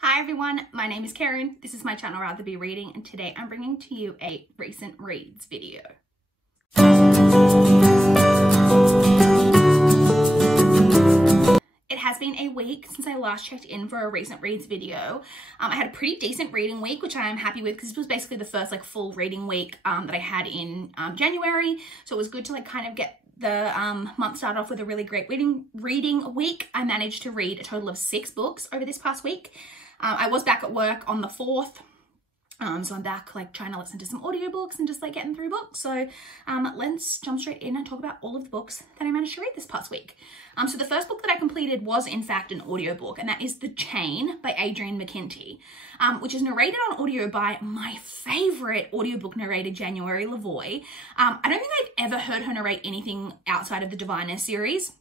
Hi everyone, my name is Karen. This is my channel RatherBeReading, and today I'm bringing to you a recent reads video. It has been a week since I last checked in for a recent reads video. I had a pretty decent reading week, which I am happy with because this was basically the first full reading week that I had in January. So it was good to kind of get the month started off with a really great reading week. I managed to read a total of 6 books over this past week. I was back at work on the 4th, so I'm back trying to listen to some audiobooks and just getting through books. So let's jump straight in and talk about all of the books that I managed to read this past week. So the first book that I completed was in fact an audiobook, and that is The Chain by Adrian McKinty, which is narrated on audio by my favorite audiobook narrator, January Lavoie. I don't think I've ever heard her narrate anything outside of the Diviner series,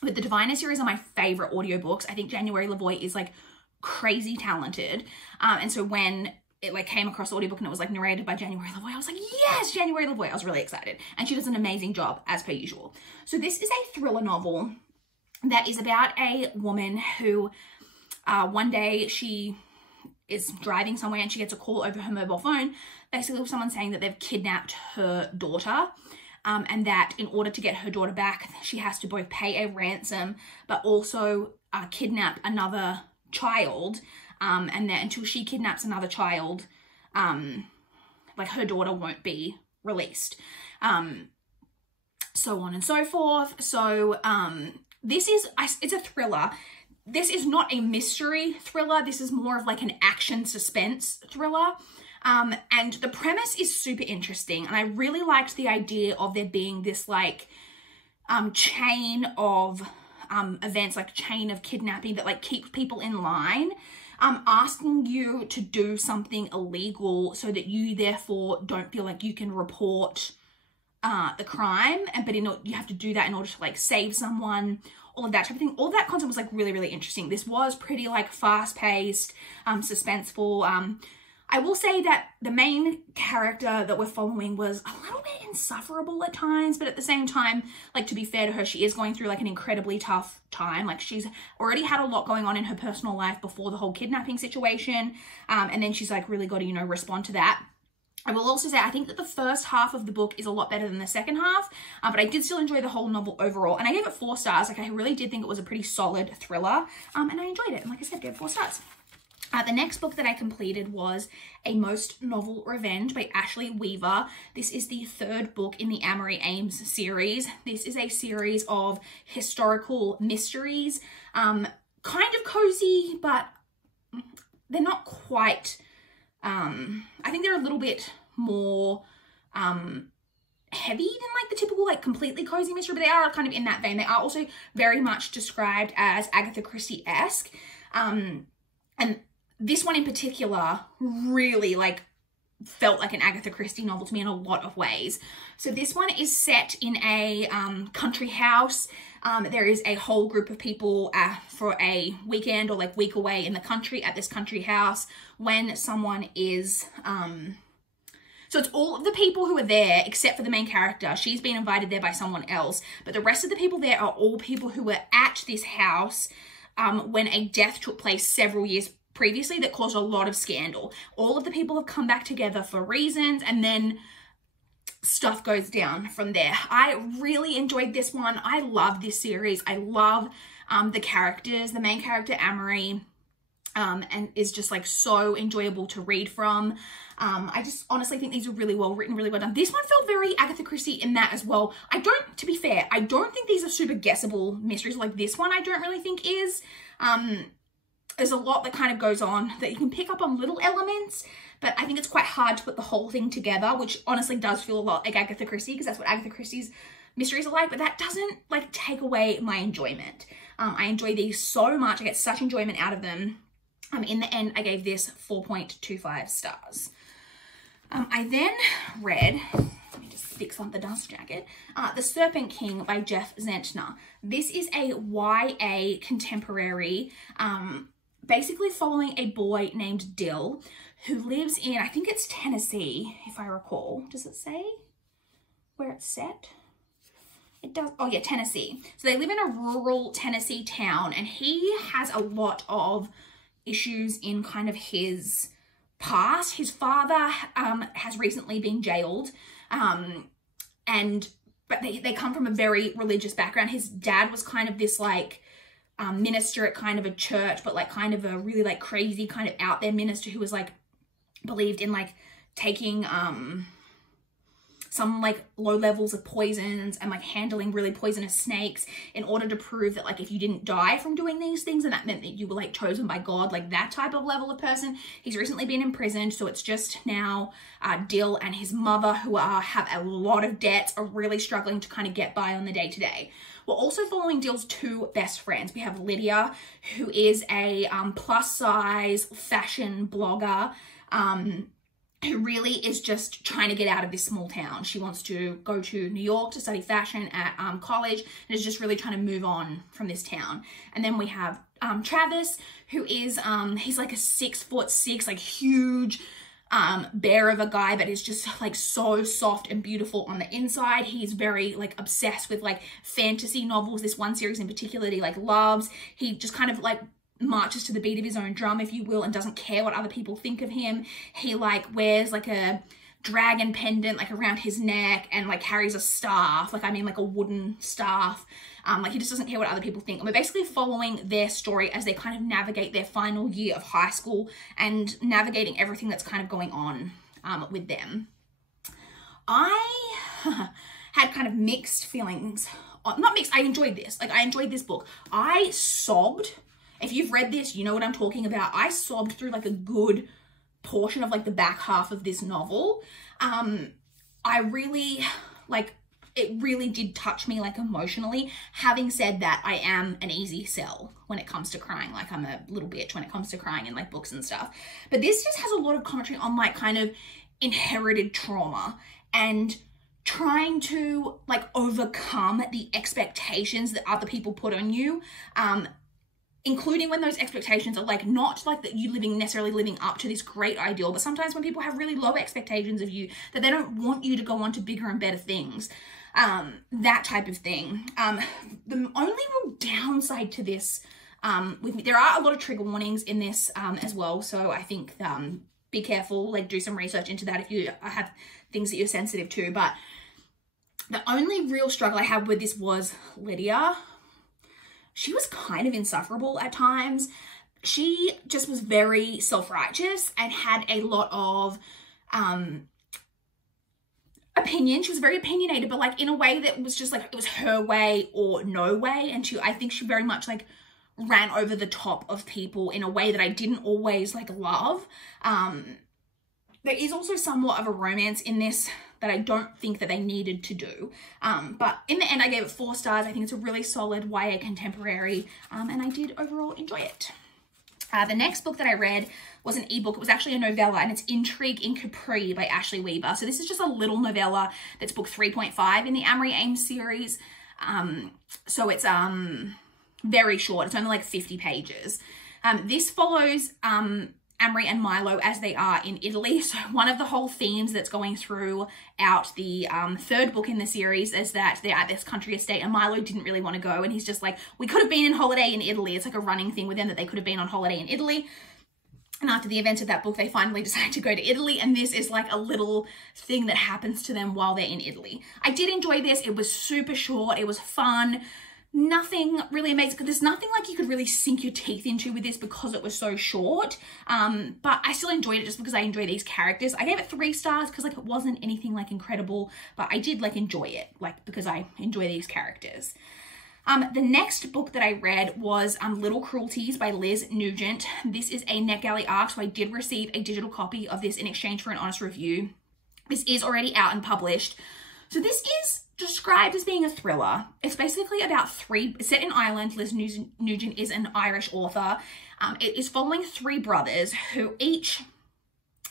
but the Diviner series are my favorite audiobooks. I think January Lavoie is crazy talented, and so when it came across the audiobook and it was narrated by January Lavoie, I was like, yes, January Lavoie. I was really excited, and she does an amazing job as per usual. So this is a thriller novel that is about a woman who one day she is driving somewhere and she gets a call over her mobile phone, basically with someone saying that they've kidnapped her daughter, and that in order to get her daughter back, she has to both pay a ransom but also kidnap another child, and that until she kidnaps another child, her daughter won't be released, so on and so forth. So it's a thriller. This is not a mystery thriller. This is more of an action suspense thriller, and the premise is super interesting, and I really liked the idea of there being this chain of events, chain of kidnapping that keeps people in line, asking you to do something illegal so that you therefore don't feel like you can report the crime, but you have to do that in order to save someone, all of that type of thing. All of that content was really, really interesting. This was pretty fast-paced, suspenseful. I will say that the main character that we're following was a little bit insufferable at times, but at the same time, to be fair to her, she is going through an incredibly tough time. She's already had a lot going on in her personal life before the whole kidnapping situation, and then she's really got to, respond to that. I will also say I think that the first half of the book is a lot better than the second half, but I did still enjoy the whole novel overall, and I gave it 4 stars. I really did think it was a pretty solid thriller, and I enjoyed it, and like I said, I gave it 4 stars. The next book that I completed was A Most Novel Revenge by Ashley Weaver. This is the 3rd book in the Amory Ames series. This is a series of historical mysteries, kind of cozy, but they're not quite, I think they're a little bit more heavy than the typical completely cozy mystery, but they are kind of in that vein. They are also very much described as Agatha Christie-esque, and this one in particular really felt like an Agatha Christie novel to me in a lot of ways. So this one is set in a country house. There is a whole group of people for a weekend or week away in the country at this country house when someone is, so it's all of the people who are there except for the main character. She's been invited there by someone else, but the rest of the people there are all people who were at this house when a death took place several years previously that caused a lot of scandal. All of the people have come back together for reasons, and then stuff goes down from there. I really enjoyed this one. I love this series. I love the characters. The main character, Amory, and is just so enjoyable to read from. I just honestly think these are really well written, really well done. This one felt very Agatha Christie in that as well. To be fair, I don't think these are super guessable mysteries like this one. I don't really think is. There's a lot that kind of goes on that you can pick up on little elements, but I think it's quite hard to put the whole thing together, which honestly does feel a lot like Agatha Christie, because that's what Agatha Christie's mysteries are like, but that doesn't take away my enjoyment. I enjoy these so much. I get such enjoyment out of them. In the end, I gave this 4.25 stars. I then read, let me just fix up the dust jacket, The Serpent King by Jeff Zentner. This is a YA contemporary, basically following a boy named Dill who lives in, I think it's Tennessee, if I recall. Does it say where it's set? It does. Oh yeah, Tennessee. So they live in a rural Tennessee town, and he has a lot of issues in kind of his past. His father has recently been jailed, but they come from a very religious background. His dad was kind of this like minister at kind of a church, but like kind of a really like crazy kind of out there minister who was like believed in like taking some like low levels of poisons and like handling really poisonous snakes in order to prove that like if you didn't die from doing these things, and that meant that you were like chosen by God, like that type of level of person. He's recently been imprisoned, so it's just now Dill and his mother, who have a lot of debts, are really struggling to kind of get by on the day-to-day. We're also following Dill's two best friends. We have Lydia, who is a plus size fashion blogger, who really is just trying to get out of this small town. She wants to go to New York to study fashion at college, and is just really trying to move on from this town. And then we have Travis, who is, he's like a 6'6", like huge bear of a guy, but is just like so soft and beautiful on the inside. He's very like obsessed with like fantasy novels. This one series in particular that he like loves. He just kind of like marches to the beat of his own drum, if you will, and doesn't care what other people think of him. He like wears like a dragon pendant like around his neck and like carries a staff, like I mean like a wooden staff. Like he just doesn't care what other people think. And we're basically following their story as they kind of navigate their final year of high school and navigating everything that's kind of going on with them. I had kind of mixed feelings. Not mixed, I enjoyed this. Like I enjoyed this book. I sobbed. If you've read this, you know what I'm talking about. I sobbed through like a good portion of like the back half of this novel. I really, like, it really did touch me like emotionally. Having said that, I am an easy sell when it comes to crying. Like I'm a little bitch when it comes to crying in like books and stuff. But this just has a lot of commentary on like kind of inherited trauma and trying to like overcome the expectations that other people put on you. Including when those expectations are like not like that you necessarily living up to this great ideal, but sometimes when people have really low expectations of you, that they don't want you to go on to bigger and better things, that type of thing. The only real downside to this, with me, there are a lot of trigger warnings in this as well, so I think be careful, like do some research into that if you have things that you're sensitive to. But the only real struggle I had with this was Lydia. She was kind of insufferable at times. She just was very self-righteous and had a lot of opinion. She was very opinionated, but like in a way that was just like, it was her way or no way. And I think she very much like ran over the top of people in a way that I didn't always like love. There is also somewhat of a romance in this that I don't think that they needed to do. But in the end, I gave it 4 stars. I think it's a really solid YA contemporary, and I did overall enjoy it. The next book that I read was an ebook. It was actually a novella, and it's Intrigue in Capri by Ashley Weaver. So this is just a little novella that's book 3.5 in the Amory Ames series. So it's very short. It's only like 50 pages. This follows Amory and Milo as they are in Italy. So one of the whole themes that's going throughout the 3rd book in the series is that they're at this country estate and Milo didn't really want to go, and he's just like, we could have been on holiday in Italy. It's like a running thing with them that they could have been on holiday in Italy. And after the events of that book, they finally decide to go to Italy, and this is like a little thing that happens to them while they're in Italy. I did enjoy this. It was super short. It was fun. Nothing really amazing. There's nothing like you could really sink your teeth into with this because it was so short. But I still enjoyed it just because I enjoy these characters. I gave it 3 stars because like it wasn't anything like incredible, but I did like enjoy it, like because I enjoy these characters. The next book that I read was Little Cruelties by Liz Nugent. This is a NetGalley ARC, so I did receive a digital copy of this in exchange for an honest review. This is already out and published. So this is described as being a thriller. It's basically about it's set in Ireland. Liz Nugent is an Irish author. It is following 3 brothers who each,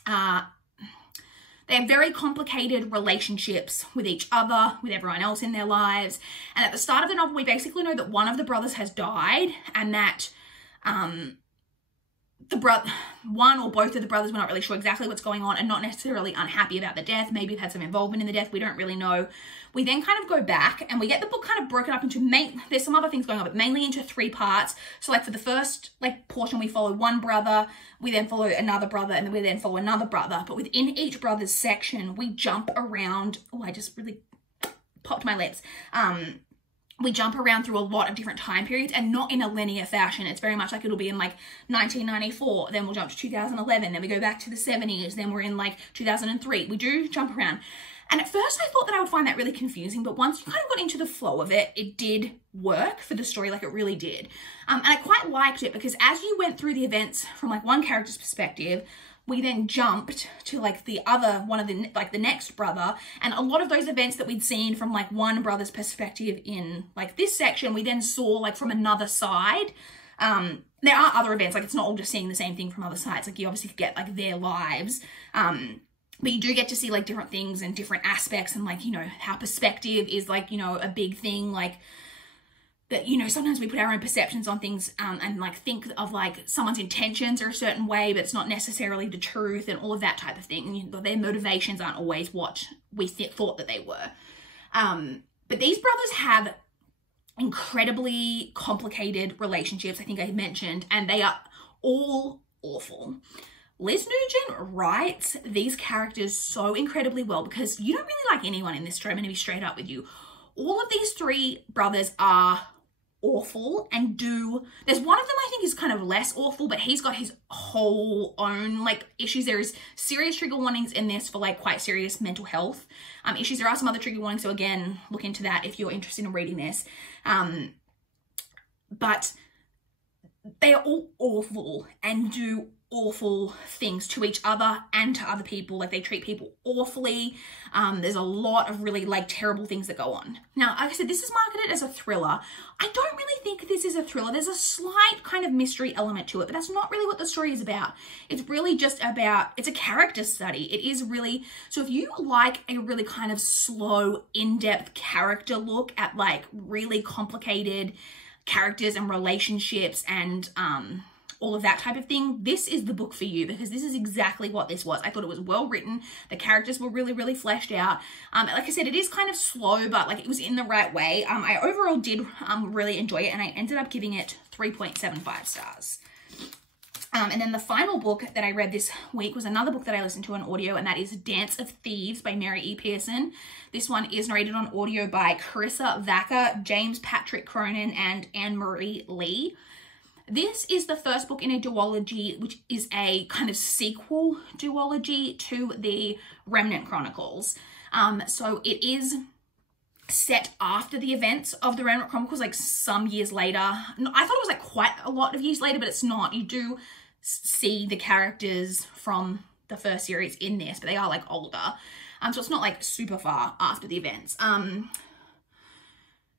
they have very complicated relationships with each other, with everyone else in their lives. And at the start of the novel, we basically know that one of the brothers has died and that one or both of the brothers, we're not really sure exactly what's going on and not necessarily unhappy about the death. Maybe they've had some involvement in the death. We don't really know. We then kind of go back and we get the book kind of broken up into there's some other things going on, but mainly into 3 parts. So like for the first like portion, we follow one brother, we then follow another brother, and then we then follow another brother. But within each brother's section, we jump around. Oh, I just really popped my lips. We jump around through a lot of different time periods and not in a linear fashion. It's very much like it'll be in like 1994, then we'll jump to 2011, then we go back to the 70s, then we're in like 2003. We do jump around. And at first I thought that I would find that really confusing, but once you kind of got into the flow of it, it did work for the story, like it really did. And I quite liked it because as you went through the events from like one character's perspective, we then jumped to like the other one of the like the next brother, and a lot of those events that we'd seen from like one brother's perspective in like this section, we then saw like from another side. There are other events, like it's not all just seeing the same thing from other sides. Like you obviously get like their lives, but you do get to see like different things and different aspects, and like, you know, how perspective is like, you know, a big thing. Like that, you know, sometimes we put our own perceptions on things and like think of like someone's intentions are a certain way, but it's not necessarily the truth and all of that type of thing. And, you know, their motivations aren't always what we thought that they were. But these brothers have incredibly complicated relationships, I think I mentioned, and they are all awful. Liz Nugent writes these characters so incredibly well because you don't really like anyone in this story. I'm going to be straight up with you. All of these 3 brothers are awful and there's one of them I think is kind of less awful, but he's got his whole own like issues. There is serious trigger warnings in this for like quite serious mental health issues. There are some other trigger warnings, so again, look into that if you're interested in reading this. But they are all awful and do awful things to each other and to other people. Like they treat people awfully. There's a lot of really like terrible things that go on. Now, like I said, this is marketed as a thriller. I don't really think this is a thriller. There's a slight kind of mystery element to it, but that's not really what the story is about. It's really just about, it's a character study. It is really, so if you like a really kind of slow, in-depth character look at like really complicated characters and relationships and all of that type of thing, this is the book for you, because this is exactly what this was. I thought it was well written. The characters were really, really fleshed out. Like I said, it is kind of slow, but like it was in the right way. I overall did really enjoy it, and I ended up giving it 3.75 stars. And then the final book that I read this week was another book that I listened to on audio, and that is Dance of Thieves by Mary E. Pearson. This one is narrated on audio by Carissa Vaca, James Patrick Cronin, and Anne-Marie Lee. This is the first book in a duology, which is a kind of sequel duology to the Remnant Chronicles. So it is set after the events of the Remnant Chronicles, like some years later. I thought it was like quite a lot of years later, but it's not. You do see the characters from the first series in this, but they are like older. So it's not like super far after the events.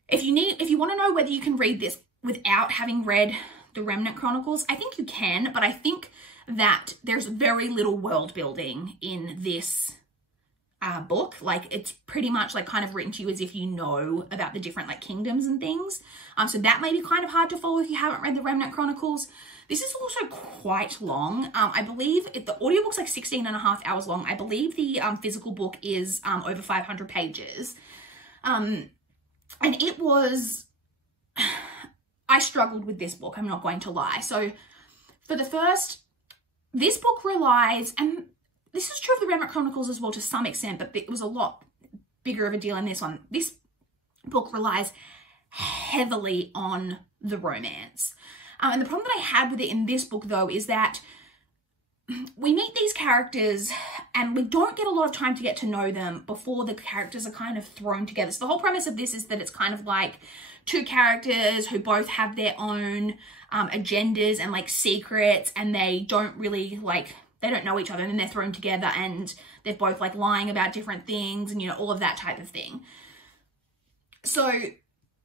If you want to know whether you can read this without having read the Remnant Chronicles, I think you can, but I think that there's very little world building in this book. Like it's pretty much like kind of written to you as if you know about the different like kingdoms and things. So that may be kind of hard to follow if you haven't read the Remnant Chronicles. This is also quite long. I believe the audiobook's like 16.5 hours long. I believe the physical book is over 500 pages. And it was, I struggled with this book, I'm not going to lie. So for the first, this book relies, and this is true of the Remnant Chronicles as well to some extent, but it was a lot bigger of a deal in this one. This book relies heavily on the romance. And the problem that I had with it in this book, though, is that we meet these characters and we don't get a lot of time to get to know them before the characters are kind of thrown together. So the whole premise of this is that it's kind of like two characters who both have their own agendas and like secrets, and they don't really like, they don't know each other, and then they're thrown together and they're both like lying about different things and, you know, all of that type of thing. So,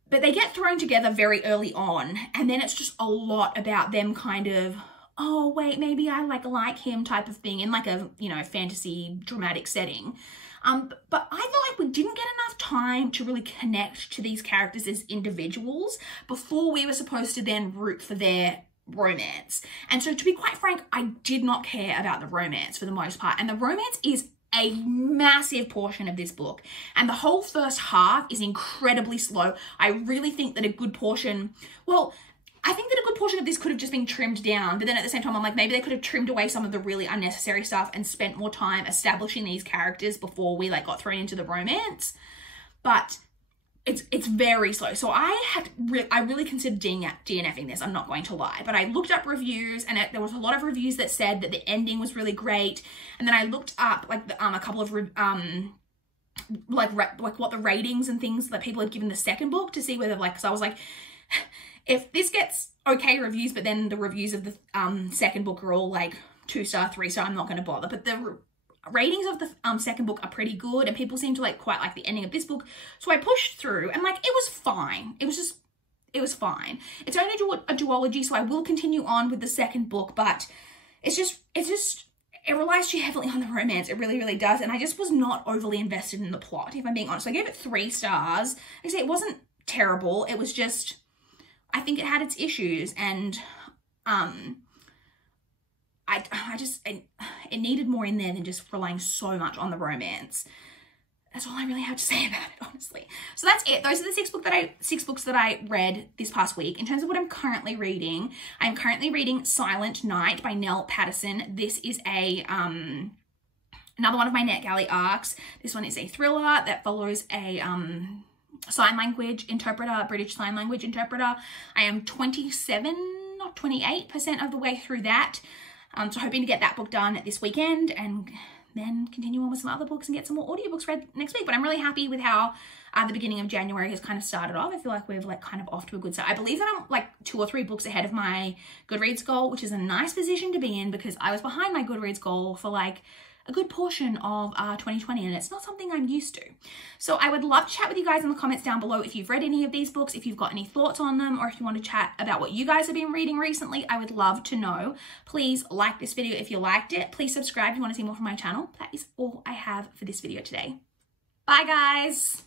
but they get thrown together very early on, and then it's just a lot about them kind of, oh wait, maybe I like him type of thing in like a, you know, fantasy dramatic setting. But I feel like we didn't get enough time to really connect to these characters as individuals before we were supposed to then root for their romance. And so to be quite frank, I did not care about the romance for the most part. And the romance is a massive portion of this book. And the whole first half is incredibly slow. I really think that a good portion, well, I think that a good portion of this could have just been trimmed down, but then at the same time, I'm like, maybe they could have trimmed away some of the really unnecessary stuff and spent more time establishing these characters before we like got thrown into the romance. But it's very slow. So I really considered DNFing this, I'm not going to lie. But I looked up reviews, and there was a lot of reviews that said that the ending was really great. And then I looked up like a couple of like what the ratings and things that people had given the second book to see whether, like, because I was like, if this gets okay reviews, but then the reviews of the second book are all like 2-star, 3-star, I'm not going to bother. But the ratings of the second book are pretty good, and people seem to like quite like the ending of this book. So I pushed through, and like it was fine. It was fine. It's only a duology, so I will continue on with the second book, but it relies too heavily on the romance. It really, really does. And I just was not overly invested in the plot, if I'm being honest. So I gave it 3 stars. Like I say, it wasn't terrible. It was just, I think it had its issues, and it needed more in there than just relying so much on the romance. That's all I really have to say about it, honestly. So that's it. Those are the 6 books that I read this past week. In terms of what I'm currently reading, I'm currently reading Silent Night by Nell Patterson. This is another one of my NetGalley arcs. This one is a thriller that follows a sign language interpreter, British sign language interpreter. I am 27 or 28% of the way through that. So hoping to get that book done this weekend and then continue on with some other books and get some more audiobooks read next week. But I'm really happy with how the beginning of January has kind of started off. I feel like we've like kind of off to a good start. I believe that I'm like 2 or 3 books ahead of my Goodreads goal, which is a nice position to be in because I was behind my Goodreads goal for like a good portion of 2020, and it's not something I'm used to. So I would love to chat with you guys in the comments down below if you've read any of these books, if you've got any thoughts on them, or if you want to chat about what you guys have been reading recently. I would love to know. Please like this video if you liked it. Please subscribe if you want to see more from my channel. That is all I have for this video today. Bye guys.